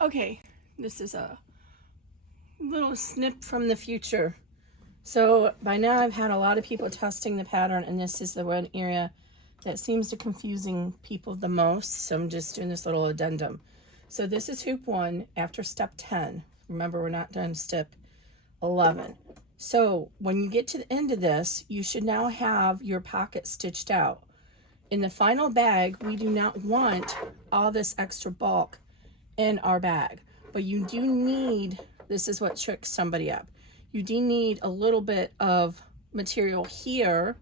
Okay, this is a little snip from the future. So by now I've had a lot of people testing the pattern, and this is the one area that seems to confusing people the most. So I'm just doing this little addendum. So this is hoop 1 after step 10. Remember, we're not done step 11. So when you get to the end of this, you should now have your pocket stitched out. In the final bag, we do not want all this extra bulk in our bag, but you do need, this is what tricks somebody up, you do need a little bit of material here.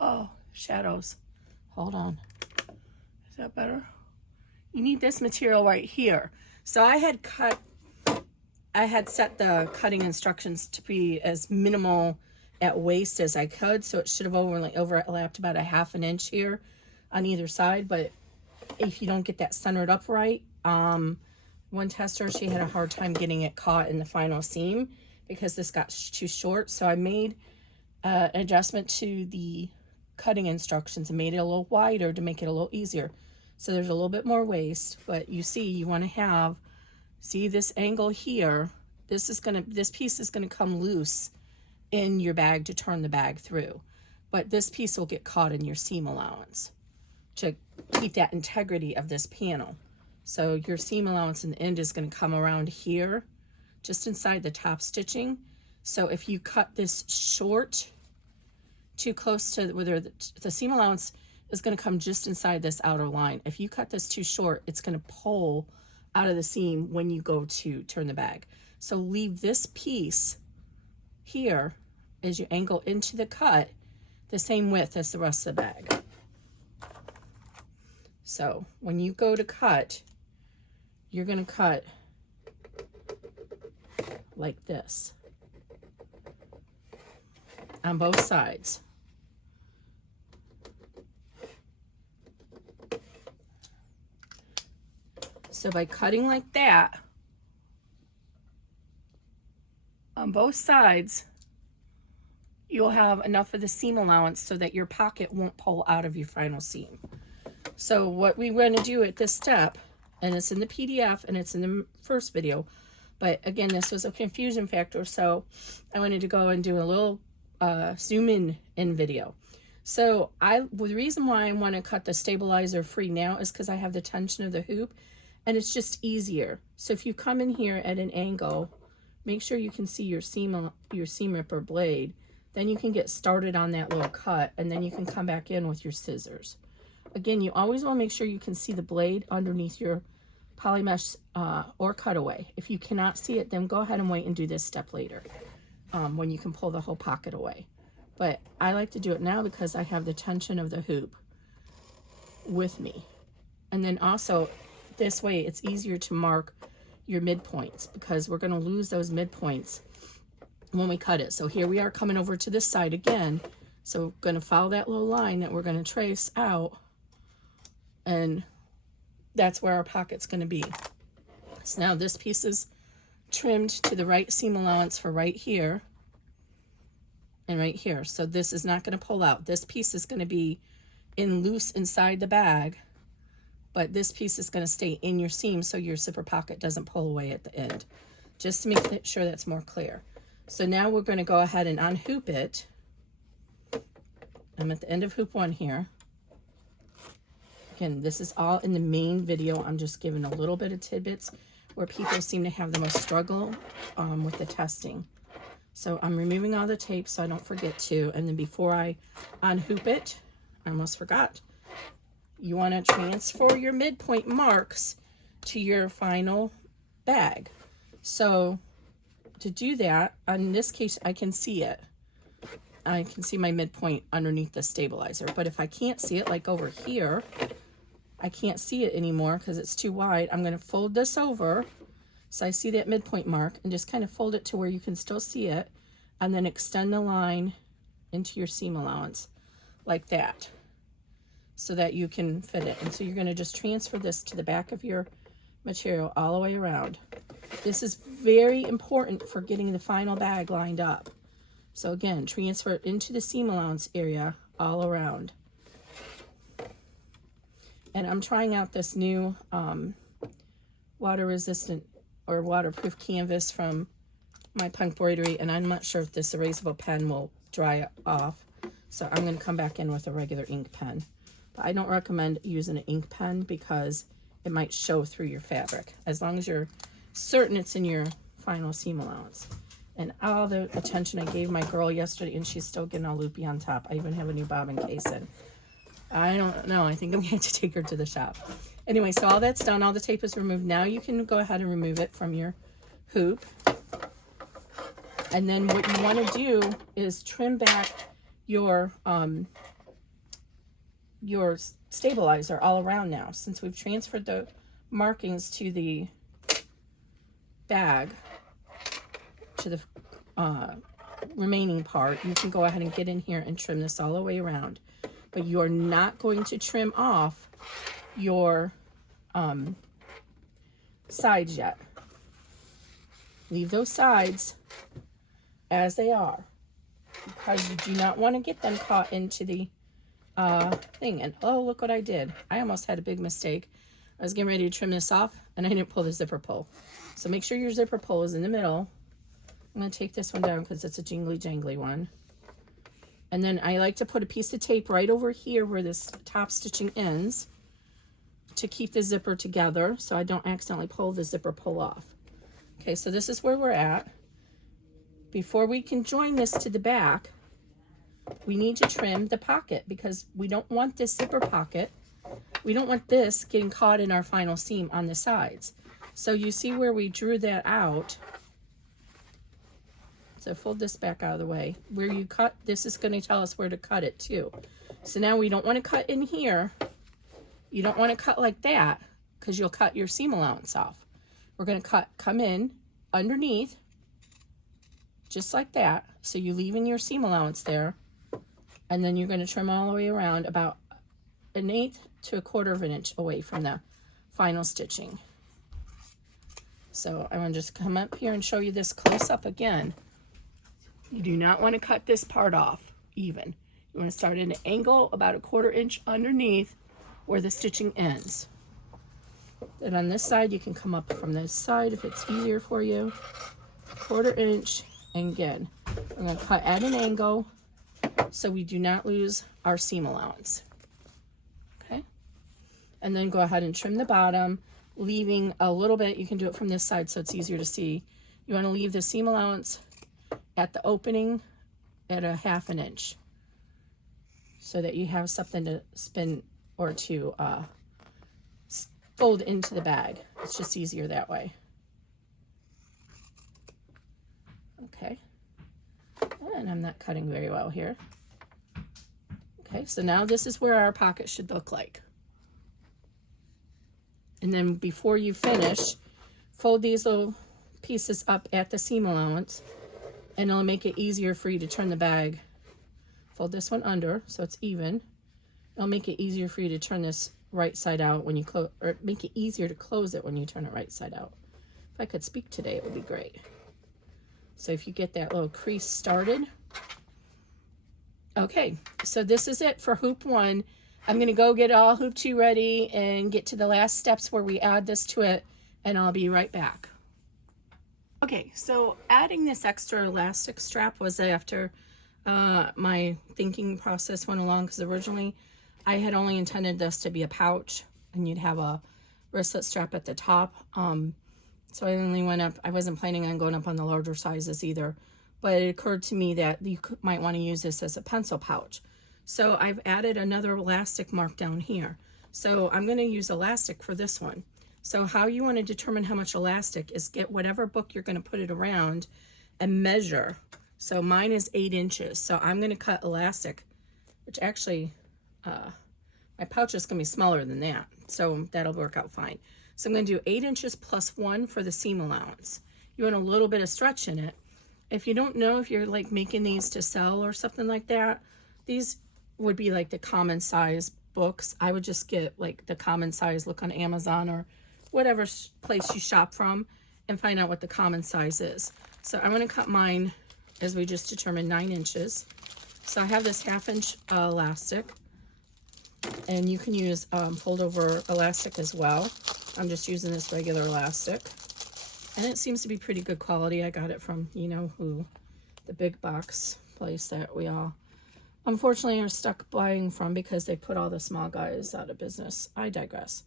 Oh, shadows. Hold on. Is that better? You need this material right here. So I had set the cutting instructions to be as minimal at waist as I could, so it should have overlapped about a ½ inch here on either side. But if you don't get that centered up right, one tester, she had a hard time getting it caught in the final seam because this got too short. So I made an adjustment to the cutting instructions and made it a little wider to make it a little easier. So there's a little bit more waist, but you see, you want to have, see this angle here, this piece is gonna come loose in your bag to turn the bag through, but this piece will get caught in your seam allowance to keep that integrity of this panel. So your seam allowance in the end is going to come around here, just inside the top stitching. So if you cut this short, too close to whether the seam allowance is going to come just inside this outer line. If you cut this too short, it's going to pull out of the seam when you go to turn the bag. So leave this piece here as you angle into the cut the same width as the rest of the bag. So when you go to cut, you're going to cut like this on both sides. So by cutting like that on both sides, you'll have enough of the seam allowance so that your pocket won't pull out of your final seam. So what we want to do at this step, and it's in the PDF and it's in the first video, but again, this was a confusion factor, so I wanted to go and do a little zoom in video. So the reason why I want to cut the stabilizer free now is because I have the tension of the hoop, and it's just easier. So if you come in here at an angle, make sure you can see your seam ripper blade. Then you can get started on that little cut, and then you can come back in with your scissors. Again, you always want to make sure you can see the blade underneath your poly mesh or cutaway. If you cannot see it, then go ahead and wait and do this step later when you can pull the whole pocket away. But I like to do it now because I have the tension of the hoop with me. And then also, this way it's easier to mark your midpoints because we're going to lose those midpoints when we cut it. So here we are coming over to this side again. So we're going to follow that little line that we're going to trace out, and that's where our pocket's going to be. So now this piece is trimmed to the right seam allowance for right here and right here. So this is not going to pull out. This piece is going to be in loose inside the bag, but this piece is going to stay in your seam so your zipper pocket doesn't pull away at the end. Just to make sure that's more clear. So now we're going to go ahead and unhoop it. I'm at the end of hoop 1 here. Again, this is all in the main video. I'm just giving a little bit of tidbits where people seem to have the most struggle with the testing. So I'm removing all the tape so I don't forget to. And then before I unhoop it, I almost forgot, you want to transfer your midpoint marks to your final bag. So to do that, in this case, I can see it. I can see my midpoint underneath the stabilizer. But if I can't see it, like over here, I can't see it anymore because it's too wide. I'm going to fold this over so I see that midpoint mark and just kind of fold it to where you can still see it, and then extend the line into your seam allowance like that so that you can fit it. And so you're going to just transfer this to the back of your material all the way around. This is very important for getting the final bag lined up. So again, transfer it into the seam allowance area all around. And I'm trying out this new water resistant or waterproof canvas from my Punk Broidery, and I'm not sure if this erasable pen will dry off, so I'm going to come back in with a regular ink pen. But I don't recommend using an ink pen because it might show through your fabric, as long as you're certain it's in your final seam allowance. And all the attention I gave my girl yesterday, and she's still getting all loopy on top. I even have a new bobbin case in. I don't know, I think I'm going to take her to the shop. Anyway, so all that's done, all the tape is removed. Now you can go ahead and remove it from your hoop. And then what you want to do is trim back your stabilizer all around now. Since we've transferred the markings to the bag, to the remaining part, you can go ahead and get in here and trim this all the way around. But you're not going to trim off your sides yet. Leave those sides as they are, because you do not want to get them caught into the thing. And oh, look what I did. I almost had a big mistake. I was getting ready to trim this off and I didn't pull the zipper pull. So make sure your zipper pull is in the middle. I'm going to take this one down because it's a jingly jangly one. And then I like to put a piece of tape right over here where this top stitching ends to keep the zipper together so I don't accidentally pull the zipper pull off. Okay, so this is where we're at. Before we can join this to the back, we need to trim the pocket because we don't want this zipper pocket. We don't want this getting caught in our final seam on the sides. So you see where we drew that out. So fold this back out of the way. Where you cut, this is going to tell us where to cut it too. So now we don't want to cut in here. You don't want to cut like that because you'll cut your seam allowance off. We're going to come in underneath, just like that. So you leave in your seam allowance there, and then you're going to trim all the way around about 1/8 to 1/4 of an inch away from the final stitching. So I want to just come up here and show you this close up again. You do not want to cut this part off even. You want to start at an angle about 1/4 inch underneath where the stitching ends. Then on this side, you can come up from this side if it's easier for you. 1/4 inch, and again, I'm going to cut at an angle so we do not lose our seam allowance. Okay, and then go ahead and trim the bottom, leaving a little bit. You can do it from this side so it's easier to see. You want to leave the seam allowance at the opening at 1/2 inch so that you have something to spin or to fold into the bag. It's just easier that way. Okay, and I'm not cutting very well here. Okay, so now this is where our pocket should look like. And then before you finish, fold these little pieces up at the seam allowance, and it'll make it easier for you to turn the bag. Fold this one under so it's even. It'll make it easier for you to turn this right side out when you close, or make it easier to close it when you turn it right side out. If I could speak today, it would be great. So if you get that little crease started. Okay, so this is it for hoop 1. I'm going to go get all hoop 2 ready and get to the last steps where we add this to it, and I'll be right back. Okay, so adding this extra elastic strap was after my thinking process went along, because originally I had only intended this to be a pouch and you'd have a wristlet strap at the top. So I only went up, I wasn't planning on going up on the larger sizes either, but it occurred to me that you might want to use this as a pencil pouch. So I've added another elastic mark down here. So I'm going to use elastic for this one. So how you want to determine how much elastic is get whatever book you're going to put it around and measure. So mine is 8 inches. So I'm going to cut elastic, which actually my pouch is going to be smaller than that. So that'll work out fine. So I'm going to do 8 inches plus 1 for the seam allowance. You want a little bit of stretch in it. If you don't know if you're like making these to sell or something like that, these would be like the common size books. I would just get like the common size, look on Amazon or whatever place you shop from and find out what the common size is. So I'm going to cut mine, as we just determined, 9 inches. So I have this 1/2 inch elastic. And you can use fold over elastic as well. I'm just using this regular elastic. And it seems to be pretty good quality. I got it from, you know who, the big box place that we all unfortunately are stuck buying from because they put all the small guys out of business. I digress.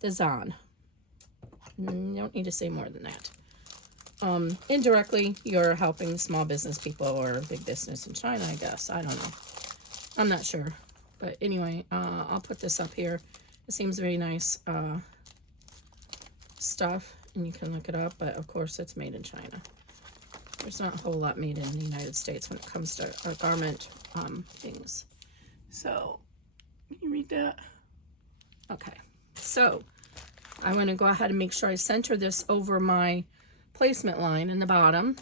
The Zon. You don't need to say more than that. Indirectly, you're helping small business people or big business in China, I guess. I don't know. I'm not sure. But anyway, I'll put this up here. It seems very nice stuff, and you can look it up, but of course it's made in China. There's not a whole lot made in the United States when it comes to our garment things. So, can you read that? Okay, so I want to go ahead and make sure I center this over my placement line in the bottom.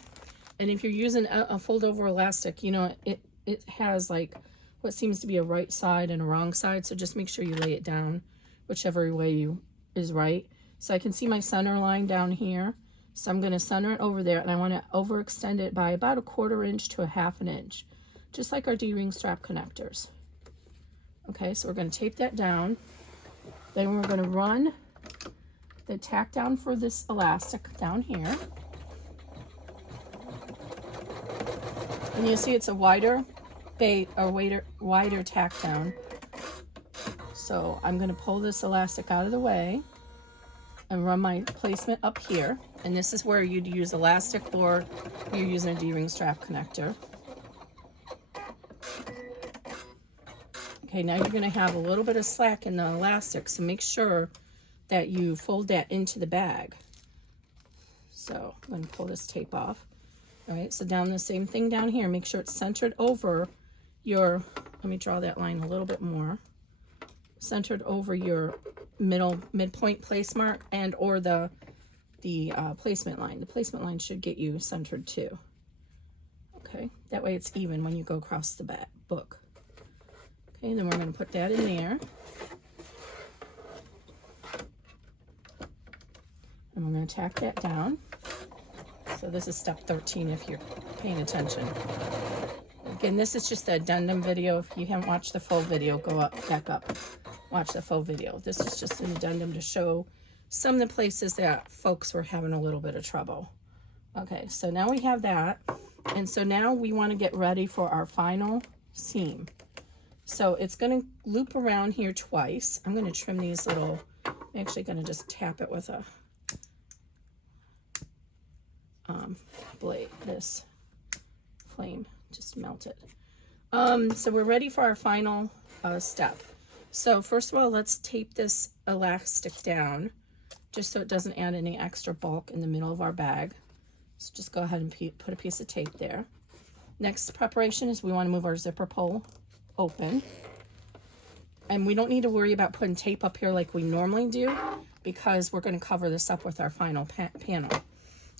And if you're using a fold over elastic, you know, it has like what seems to be a right side and a wrong side, so just make sure you lay it down whichever way is right. So I can see my center line down here, so I'm going to center it over there, and I want to overextend it by about 1/4 inch to 1/2 inch, just like our D-ring strap connectors. Okay, so we're going to tape that down. Then we're going to run the tack down for this elastic down here, and you'll see it's a wider tack down. So I'm going to pull this elastic out of the way and run my placement up here, and this is where you'd use elastic or you're using a D-ring strap connector. Okay, now you're going to have a little bit of slack in the elastic, so make sure that you fold that into the bag. So I'm going to pull this tape off. All right, so down the same thing down here, make sure it's centered over your, let me draw that line a little bit more, centered over your midpoint place mark and or the placement line. The placement line should get you centered too. Okay, that way it's even when you go across the book. Okay, then we're going to put that in there. And we're going to tack that down. So this is step 13 if you're paying attention. Again, this is just the addendum video. If you haven't watched the full video, go back up, watch the full video. This is just an addendum to show some of the places that folks were having a little bit of trouble. Okay, so now we have that. And so now we want to get ready for our final seam. So it's going to loop around here twice. I'm going to trim these little, I'm actually going to just tap it with a blade, this flame, just melt it. So we're ready for our final step. So first of all, let's tape this elastic down just so it doesn't add any extra bulk in the middle of our bag. So just go ahead and put a piece of tape there. Next preparation is we want to move our zipper pull open. And we don't need to worry about putting tape up here like we normally do because we're going to cover this up with our final panel.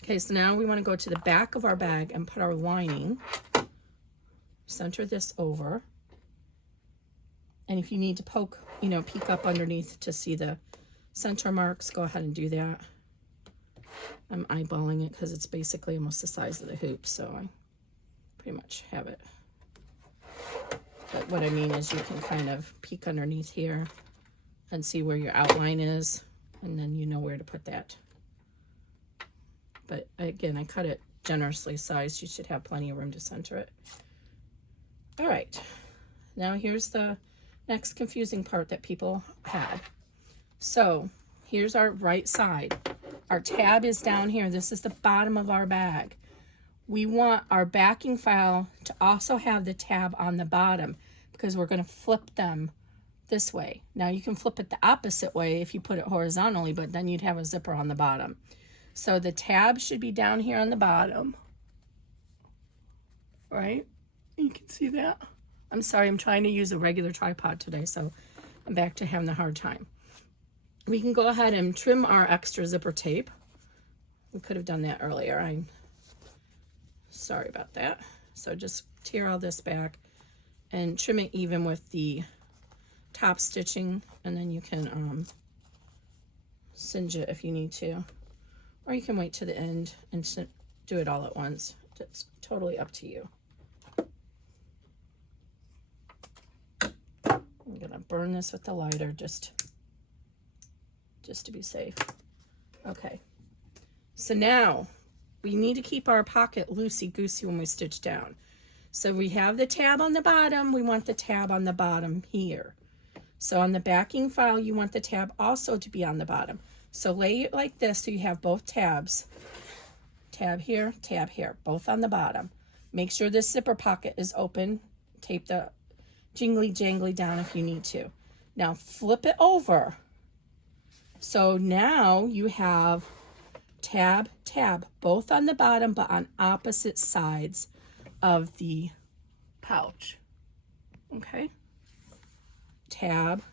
Okay, so now we want to go to the back of our bag and put our lining. Center this over. And if you need to poke, you know, peek up underneath to see the center marks, go ahead and do that. I'm eyeballing it because it's basically almost the size of the hoop, so I pretty much have it. But what I mean is you can kind of peek underneath here and see where your outline is, and then you know where to put that. But again, I cut it generously sized. You should have plenty of room to center it. All right, now here's the next confusing part that people had. So here's our right side. Our tab is down here. This is the bottom of our bag. We want our backing file to also have the tab on the bottom because we're going to flip them this way. Now you can flip it the opposite way if you put it horizontally, but then you'd have a zipper on the bottom. So the tab should be down here on the bottom. Right? You can see that. I'm sorry, I'm trying to use a regular tripod today, so I'm back to having a hard time. We can go ahead and trim our extra zipper tape. We could have done that earlier. I'm sorry about that. So just tear all this back and trim it even with the top stitching, and then you can singe it if you need to. Or you can wait to the end and do it all at once. It's totally up to you. I'm gonna burn this with the lighter just to be safe. Okay, so now we need to keep our pocket loosey-goosey when we stitch down. So we have the tab on the bottom, we want the tab on the bottom here. So on the backing file, you want the tab also to be on the bottom. So lay it like this so you have both tabs. Tab here, both on the bottom. Make sure this zipper pocket is open. Tape the jingly jangly down if you need to. Now flip it over. So now you have tab, both on the bottom but on opposite sides of the pouch. Okay? Tab.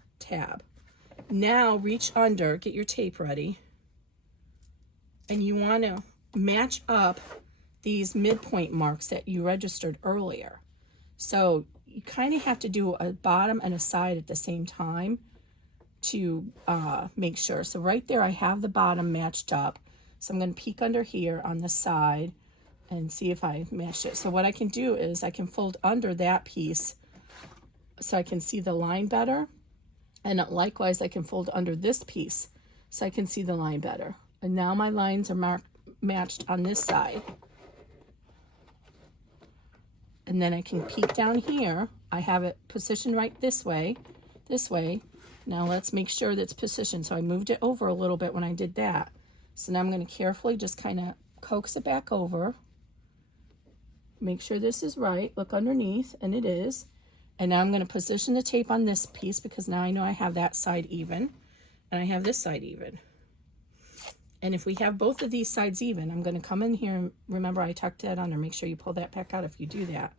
Now reach under, get your tape ready, and you want to match up these midpoint marks that you registered earlier. So you kind of have to do a bottom and a side at the same time to make sure. So right there I have the bottom matched up. So I'm going to peek under here on the side and see if I matched it. So what I can do is I can fold under that piece so I can see the line better. And likewise I can fold under this piece so I can see the line better. And now my lines are matched on this side. And then I can peek down here. I have it positioned right this way. Now let's make sure that's positioned. So I moved it over a little bit when I did that. So now I'm going to carefully just kind of coax it back over. Make sure this is right. Look underneath, and it is. And now I'm going to position the tape on this piece because now I know I have that side even and I have this side even. And if we have both of these sides even, I'm going to come in here and remember I tucked that under. Make sure you pull that back out if you do that.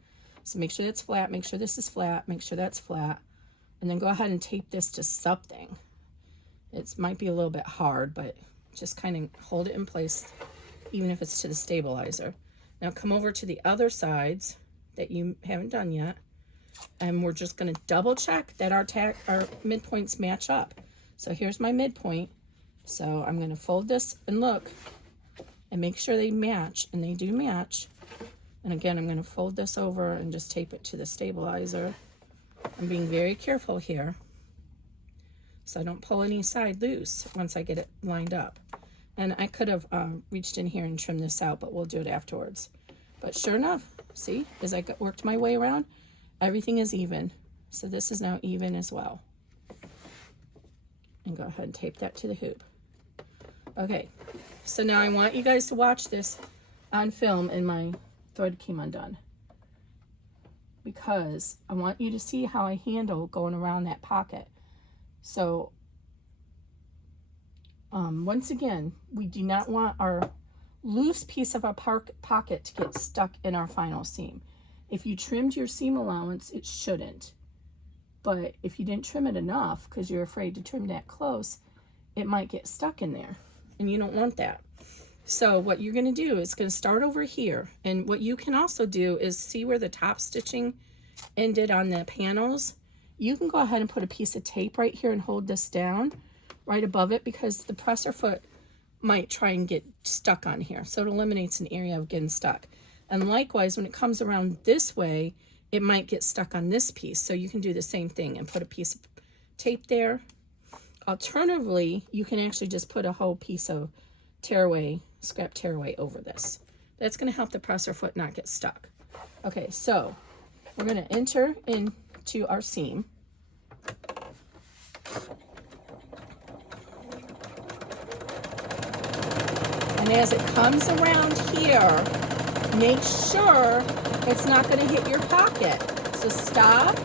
So make sure that's flat, make sure this is flat, make sure that's flat, and then go ahead and tape this to something. It might be a little bit hard, but just kind of hold it in place even if it's to the stabilizer. Now come over to the other sides that you haven't done yet. And we're just going to double check that our midpoints match up. So here's my midpoint. So I'm going to fold this and look and make sure they match, and they do match. And again, I'm going to fold this over and just tape it to the stabilizer. I'm being very careful here so I don't pull any side loose once I get it lined up. And I could have reached in here and trimmed this out, but we'll do it afterwards. But sure enough, see, as I worked my way around, everything is even. So this is now even as well. And go ahead and tape that to the hoop. Okay, so now I want you guys to watch this on film, and my thread came undone. Because I want you to see how I handle going around that pocket. So, once again, we do not want our loose piece of our pocket to get stuck in our final seam. If you trimmed your seam allowance, it shouldn't. But if you didn't trim it enough because you're afraid to trim that close, it might get stuck in there, and you don't want that. So what you're going to do is going to start over here, and what you can also do is see where the top stitching ended on the panels. You can go ahead and put a piece of tape right here and hold this down right above it, because the presser foot might try and get stuck on here. So it eliminates an area of getting stuck. And likewise, when it comes around this way, it might get stuck on this piece. So you can do the same thing and put a piece of tape there. Alternatively, you can actually just put a whole piece of scrap tearaway over this. That's going to help the presser foot not get stuck. Okay, so we're going to enter into our seam. And as it comes around here, make sure it's not going to hit your pocket. So stop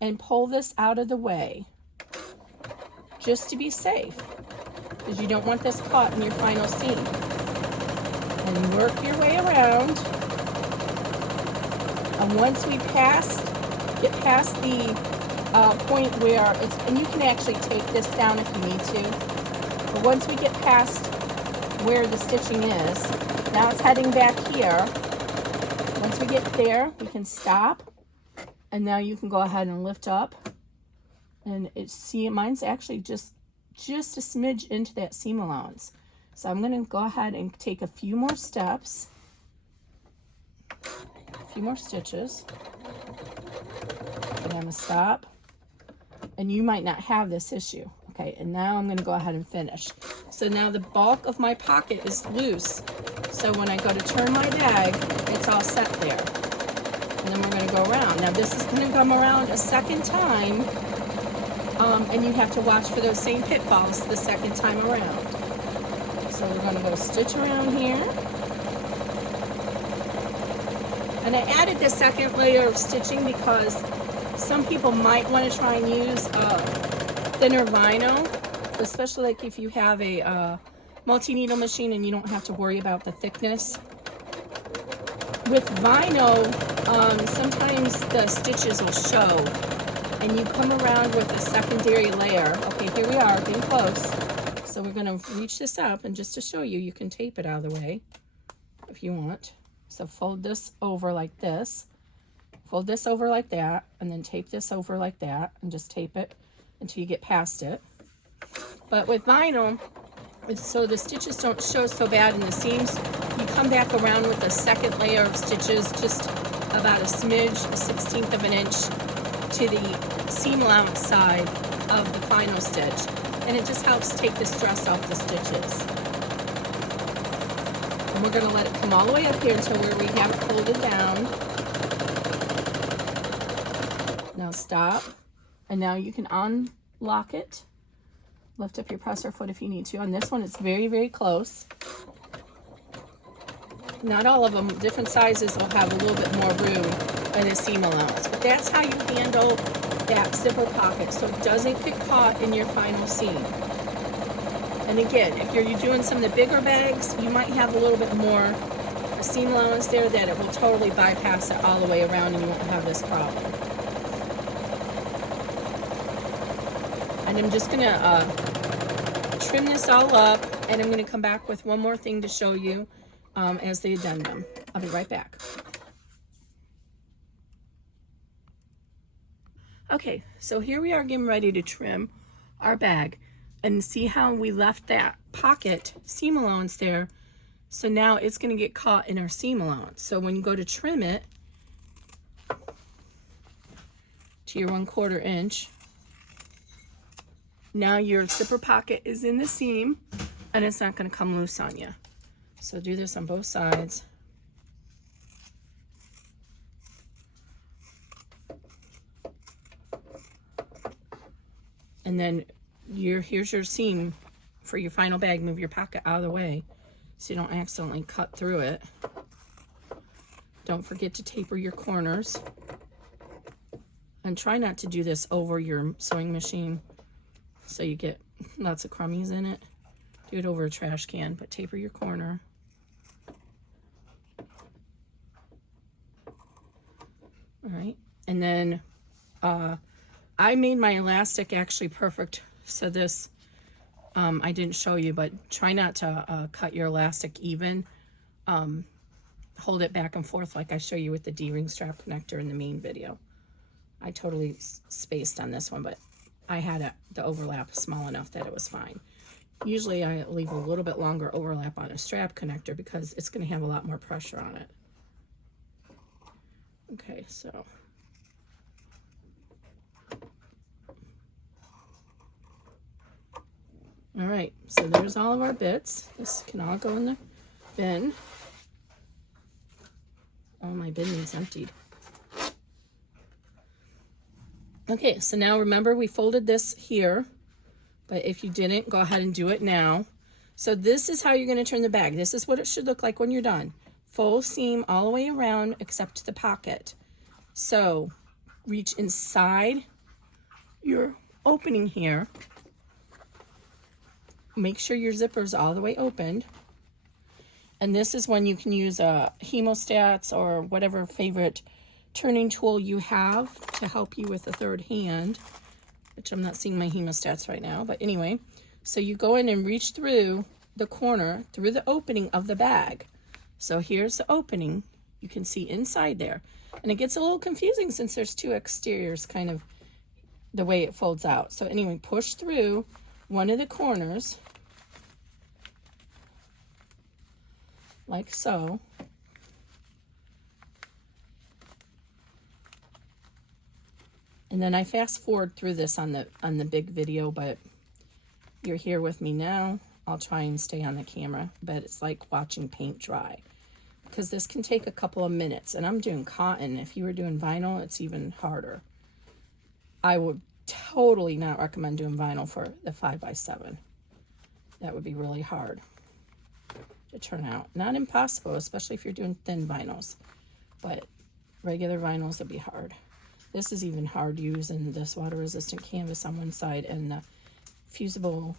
and pull this out of the way, just to be safe, because you don't want this caught in your final seam. And work your way around. And once we get past the point where it's, and you can actually tape this down if you need to, but once we get past where the stitching is, now it's heading back here. Once we get there, we can stop, and now you can go ahead and lift up. And see, mine's actually just a smidge into that seam allowance. So I'm going to go ahead and take a few more steps, a few more stitches. I'm going to stop. And you might not have this issue. Okay, and now I'm going to go ahead and finish. So now the bulk of my pocket is loose. So when I go to turn my bag, it's all set there. And then we're going to go around. Now this is going to come around a second time. And you have to watch for those same pitfalls the second time around. So we're going to go stitch around here. And I added the second layer of stitching because some people might want to try and use thinner vinyl, especially like if you have a multi-needle machine and you don't have to worry about the thickness. With vinyl, sometimes the stitches will show, and you come around with a secondary layer. Okay, here we are, getting close. So we're going to reach this up, and just to show you, you can tape it out of the way if you want. So fold this over like this, fold this over like that, and then tape this over like that, and just tape it until you get past it. But with vinyl, so the stitches don't show so bad in the seams, you come back around with a second layer of stitches, just about a smidge, a 1/16 of an inch to the seam allowance side of the final stitch. And it just helps take the stress off the stitches. And we're going to let it come all the way up here until where we have it folded down. Now stop. And now you can unlock it. Lift up your presser foot if you need to. On this one, it's very, very close. Not all of them, different sizes will have a little bit more room in the seam allowance. But that's how you handle that zipper pocket so it doesn't get caught in your final seam. And again, if you're doing some of the bigger bags, you might have a little bit more a seam allowance there that it will totally bypass it all the way around and you won't have this problem. And I'm just gonna trim this all up, and I'm gonna come back with one more thing to show you as the addendum. I'll be right back. Okay, so here we are getting ready to trim our bag, and see how we left that pocket seam allowance there. So now it's gonna get caught in our seam allowance. So when you go to trim it to your 1/4 inch, now your zipper pocket is in the seam and it's not going to come loose on you. So do this on both sides. And then here's your seam for your final bag. Move your pocket out of the way so you don't accidentally cut through it. Don't forget to taper your corners. And try not to do this over your sewing machine so you get lots of crummies in it. Do it over a trash can, but taper your corner. All right, and then I made my elastic actually perfect. So this, I didn't show you, but try not to cut your elastic even. Hold it back and forth like I show you with the D-ring strap connector in the main video. I totally spaced on this one, but I had the overlap small enough that it was fine. Usually I leave a little bit longer overlap on a strap connector because it's going to have a lot more pressure on it. Okay, so all right, so there's all of our bits. This can all go in the bin. Oh, my bin is emptied. Okay, so now remember we folded this here, but if you didn't, go ahead and do it now. So this is how you're going to turn the bag. This is what it should look like when you're done. Full seam all the way around except the pocket. So reach inside your opening here. Make sure your zipper's all the way opened. And this is when you can use hemostats or whatever favorite turning tool you have to help you with the third hand, which I'm not seeing my hemostats right now, but anyway, so you go in and reach through the corner, through the opening of the bag. So here's the opening. You can see inside there, and it gets a little confusing since there's two exteriors, kind of the way it folds out. So anyway, push through one of the corners like so. And then I fast forward through this on the big video, but you're here with me now. I'll try and stay on the camera, but it's like watching paint dry because this can take a couple of minutes, and I'm doing cotton. If you were doing vinyl, it's even harder. I would totally not recommend doing vinyl for the 5x7. That would be really hard to turn out. Not impossible, especially if you're doing thin vinyls, but regular vinyls would be hard. This is even hard using this water resistant canvas on one side and the fusible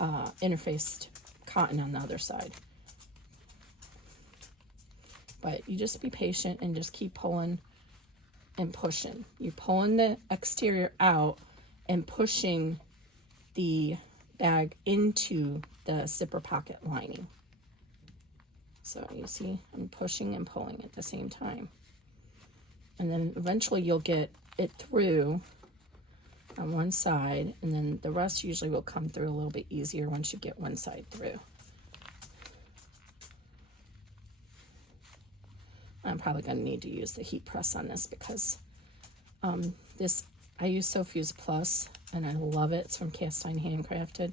interfaced cotton on the other side. But you just be patient and just keep pulling and pushing. You're pulling the exterior out and pushing the bag into the zipper pocket lining. So you see, I'm pushing and pulling at the same time. And then eventually you'll get it through on one side, and then the rest usually will come through a little bit easier once you get one side through. I'm probably going to need to use the heat press on this because I use SoFuse Plus, and I love it. It's from Cast Iron Handcrafted.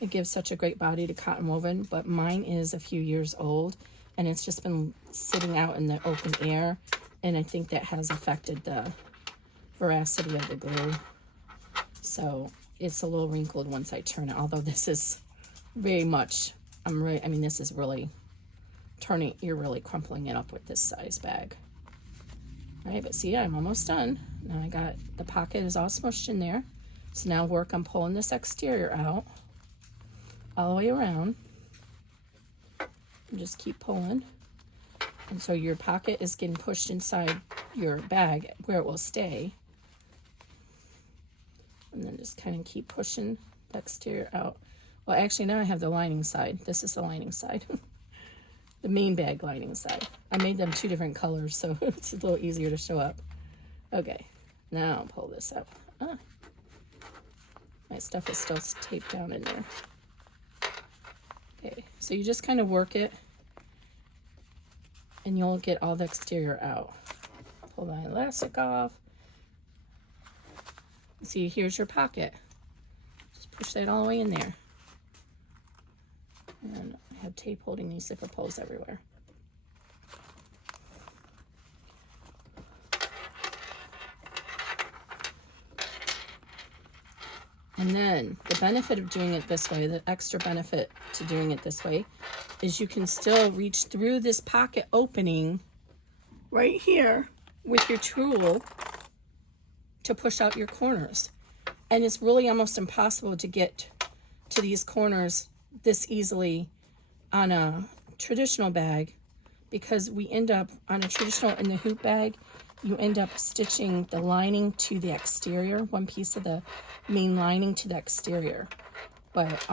It gives such a great body to cotton woven, but mine is a few years old, and it's just been sitting out in the open air, and I think that has affected the veracity of the glue. So it's a little wrinkled once I turn it, although this is very much, this is really turning, you're really crumpling it up with this size bag. All right, but see, I'm almost done. Now I got, the pocket is all smushed in there. So now work on pulling this exterior out all the way around. And just keep pulling. And so your pocket is getting pushed inside your bag where it will stay. And then just kind of keep pushing the exterior out. Well, actually now I have the lining side. This is the lining side. The main bag lining side. I made them two different colors, so it's a little easier to show up. Okay, now I'll pull this up. My stuff is still taped down in there. Okay, so you just kind of work it, and you'll get all the exterior out. Pull the elastic off. See, here's your pocket. Just push that all the way in there. And I have tape holding these zipper pulls everywhere. And then the benefit of doing it this way, the extra benefit to doing it this way, is you can still reach through this pocket opening right here with your tool to push out your corners. And it's really almost impossible to get to these corners this easily on a traditional bag, because we end up on a traditional, in the hoop bag, you end up stitching the lining to the exterior, one piece of the main lining to the exterior. But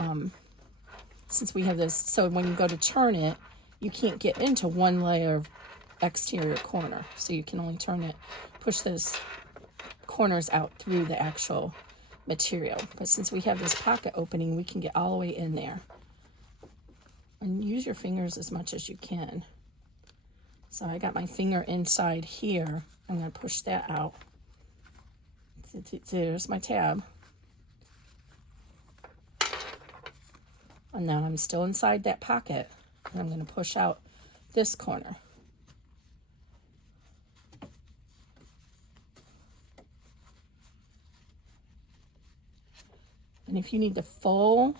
since we have this, so when you go to turn it, you can't get into one layer of exterior corner. So you can only turn it, push those corners out through the actual material. But since we have this pocket opening, we can get all the way in there. And use your fingers as much as you can. So I got my finger inside here. I'm going to push that out. There's my tab. And now I'm still inside that pocket. And I'm going to push out this corner. And if you need the full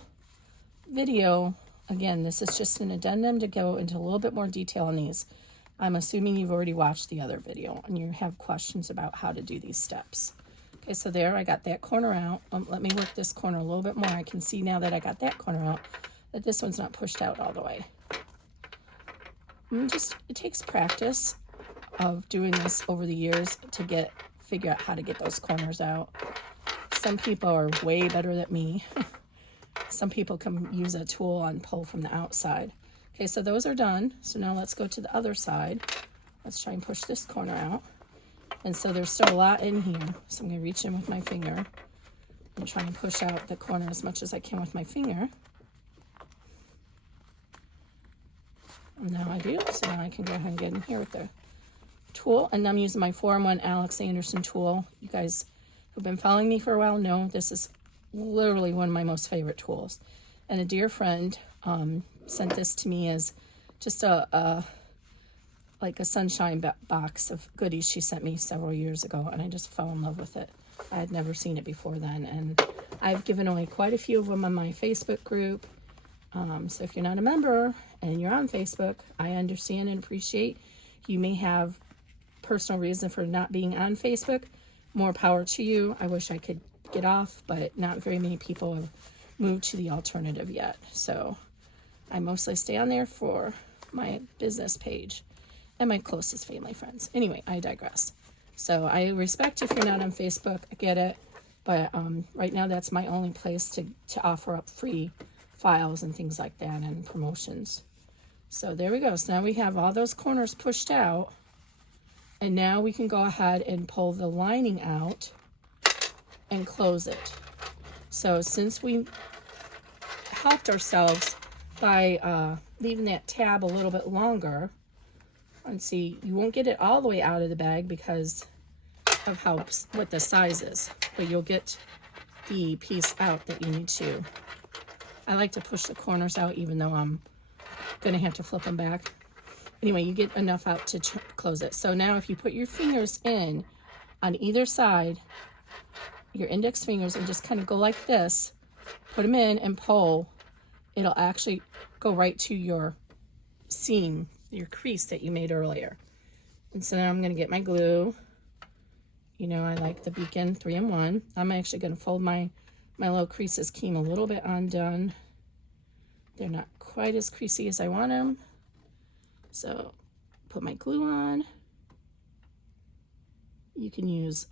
video, again, this is just an addendum to go into a little bit more detail on these. I'm assuming you've already watched the other video and you have questions about how to do these steps. Okay, so there, I got that corner out. Let me work this corner a little bit more. I can see now that I got that corner out, that this one's not pushed out all the way. And it takes practice of doing this over the years to figure out how to get those corners out. Some people are way better than me. Some people can use a tool and pull from the outside. Okay, so those are done. So now let's go to the other side. Let's try and push this corner out. And so there's still a lot in here. So I'm going to reach in with my finger and try and push out the corner as much as I can with my finger. And now I do. So now I can go ahead and get in here with the tool. And I'm using my 4-in-1 Alex Anderson tool. You guys who've been following me for a while know this is literally one of my most favorite tools. And a dear friend sent this to me as just like a sunshine box of goodies she sent me several years ago, and I just fell in love with it. I had never seen it before then, and I've given away quite a few of them on my Facebook group. So if you're not a member and you're on Facebook, I understand and appreciate. You may have personal reason for not being on Facebook. More power to you. I wish I could get off, but not very many people have moved to the alternative yet. So I mostly stay on there for my business page and my closest family friends. Anyway, I digress. So I respect if you're not on Facebook. I get it. But right now that's my only place to offer up free files and things like that and promotions. So there we go. So now we have all those corners pushed out. And now we can go ahead and pull the lining out and close it. So since we helped ourselves by leaving that tab a little bit longer, and see, you won't get it all the way out of the bag because of what the size is, but you'll get the piece out that you need to. I like to push the corners out even though I'm going to have to flip them back. Anyway, you get enough out to close it. So now if you put your fingers in on either side, your index fingers, and just kind of go like this, put them in and pull, it'll actually go right to your seam, your crease that you made earlier. And so now I'm going to get my glue. You know, I like the Beacon 3-in-1. I'm actually going to fold my little creases came a little bit undone. They're not quite as creasy as I want them. So put my glue on. You can use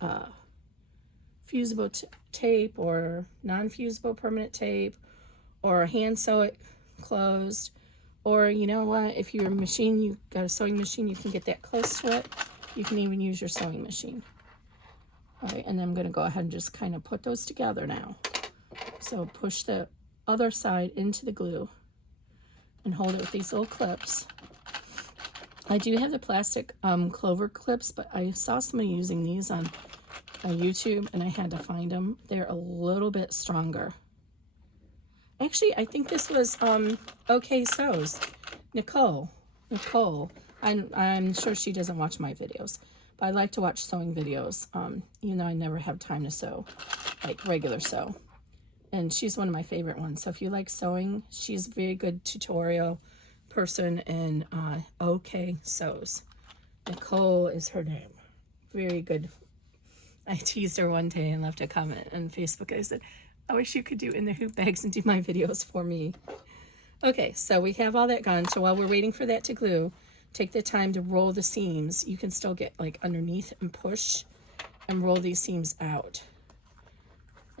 fusible tape or non-fusible permanent tape, or hand sew it closed. Or you know what, if you've got a sewing machine, you can get that close to it. You can even use your sewing machine. All right, and then I'm going to go ahead and just kind of put those together now. So push the other side into the glue and hold it with these little clips. I do have the plastic clover clips, but I saw somebody using these on YouTube and I had to find them. They're a little bit stronger. Actually, I think this was OK Sews. Nicole. I'm sure she doesn't watch my videos, but I like to watch sewing videos, even though I never have time to sew, like regular sew. And she's one of my favorite ones. So if you like sewing, she's a very good tutorial person, and OK Sews. Nicole is her name. Very good. I teased her one day and left a comment on Facebook. I said, I wish you could do in the hoop bags and do my videos for me. Okay, so we have all that gone. So while we're waiting for that to glue, take the time to roll the seams. You can still get like underneath and push and roll these seams out.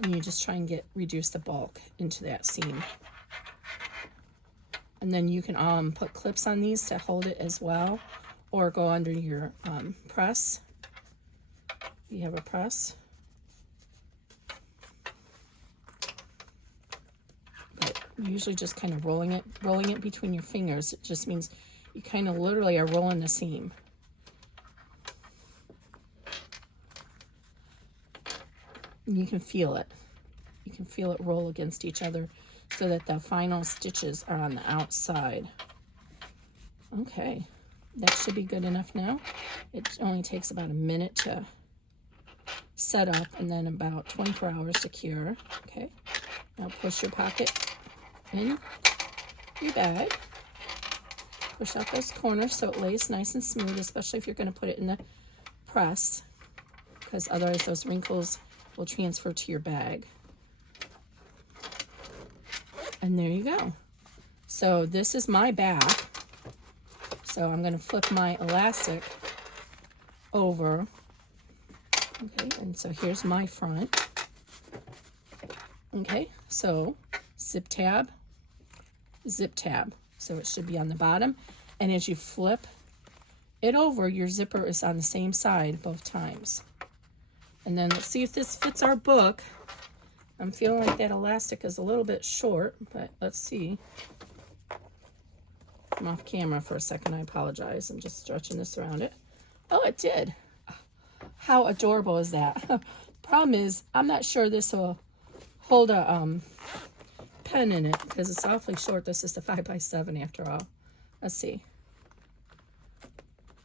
And you just try and reduce the bulk into that seam. And then you can put clips on these to hold it as well, or go under your press. You have a press. But usually just kind of rolling it between your fingers. It just means you kind of literally are rolling the seam. And you can feel it. You can feel it roll against each other so that the final stitches are on the outside. Okay, that should be good enough now. It only takes about a minute to set up and then about 24 hours to cure. Okay, now push your pocket in your bag. Push out those corners so it lays nice and smooth, especially if you're going to put it in the press, because otherwise those wrinkles will transfer to your bag. And there you go. So this is my back. So I'm going to flip my elastic over. Okay, and so here's my front. Okay, so zip tab. So it should be on the bottom. And as you flip it over, your zipper is on the same side both times. And then let's see if this fits our book. I'm feeling like that elastic is a little bit short, but let's see. I'm off camera for a second. I apologize. I'm just stretching this around it. Oh, it did. How adorable is that? Problem is, I'm not sure this will hold a pen in it because it's awfully short. This is the 5x7 after all. Let's see.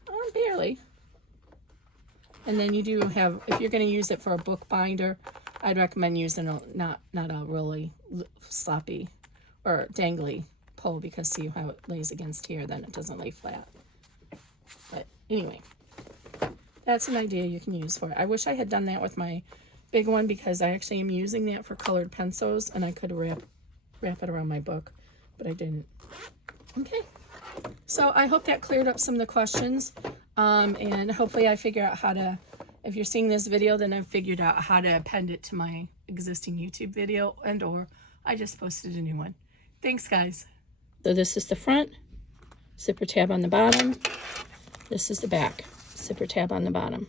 Oh, barely. And then you do have, if you're going to use it for a book binder, I'd recommend using a not a really sloppy or dangly pole, because see how it lays against here, then it doesn't lay flat. But anyway, that's an idea you can use for it. I wish I had done that with my big one, because I actually am using that for colored pencils, and I could wrap it around my book, but I didn't. Okay, so I hope that cleared up some of the questions, and hopefully I figure out how to, if you're seeing this video, then I've figured out how to append it to my existing YouTube video, and or I just posted a new one. Thanks, guys. So this is the front, zipper tab on the bottom. This is the back, zipper tab on the bottom.